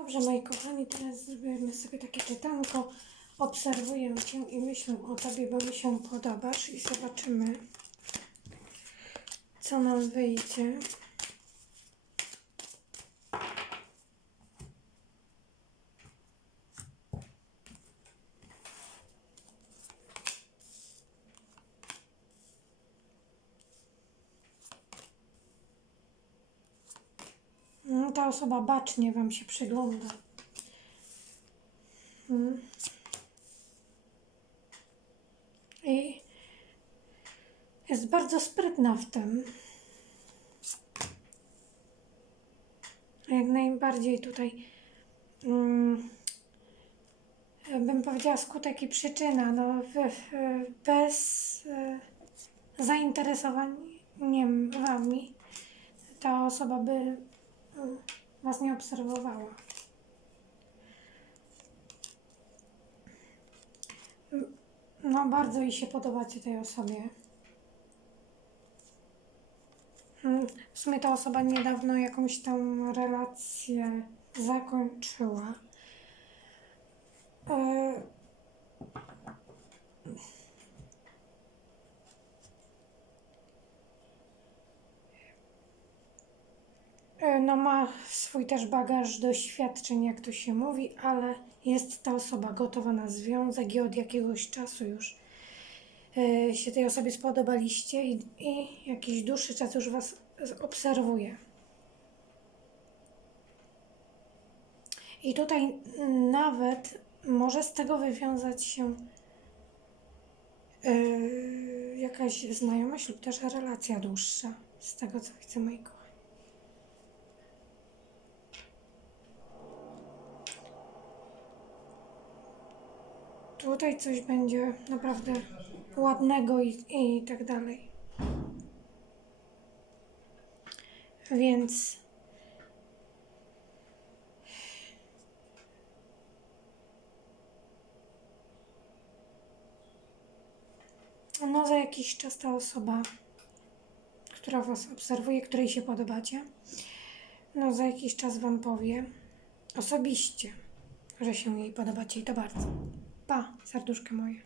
Dobrze, moi kochani, teraz zrobimy sobie takie czytanko. Obserwuję Cię i myślę o Tobie, bo mi się podobasz i zobaczymy, co nam wyjdzie. Ta osoba bacznie Wam się przygląda. Mm. I jest bardzo sprytna w tym. Jak najbardziej tutaj mm, bym powiedziała skutek i przyczyna. No, bez e, zainteresowaniem Wami ta osoba by Was nie obserwowała. No, bardzo jej się podobacie tej osobie. Mm, W sumie ta osoba niedawno jakąś tam relację zakończyła. No ma swój też bagaż doświadczeń, jak to się mówi, ale jest ta osoba gotowa na związek i od jakiegoś czasu już e, się tej osobie spodobaliście i, i jakiś dłuższy czas już Was obserwuje. I tutaj nawet może z tego wywiązać się e, jakaś znajomość lub też relacja dłuższa, z tego co widzę, moi Tutaj coś będzie naprawdę ładnego i, i tak dalej. Więc no za jakiś czas ta osoba, która Was obserwuje, której się podobacie, no za jakiś czas Wam powie osobiście, że się jej podobacie i to bardzo. Па, serduszkę moje.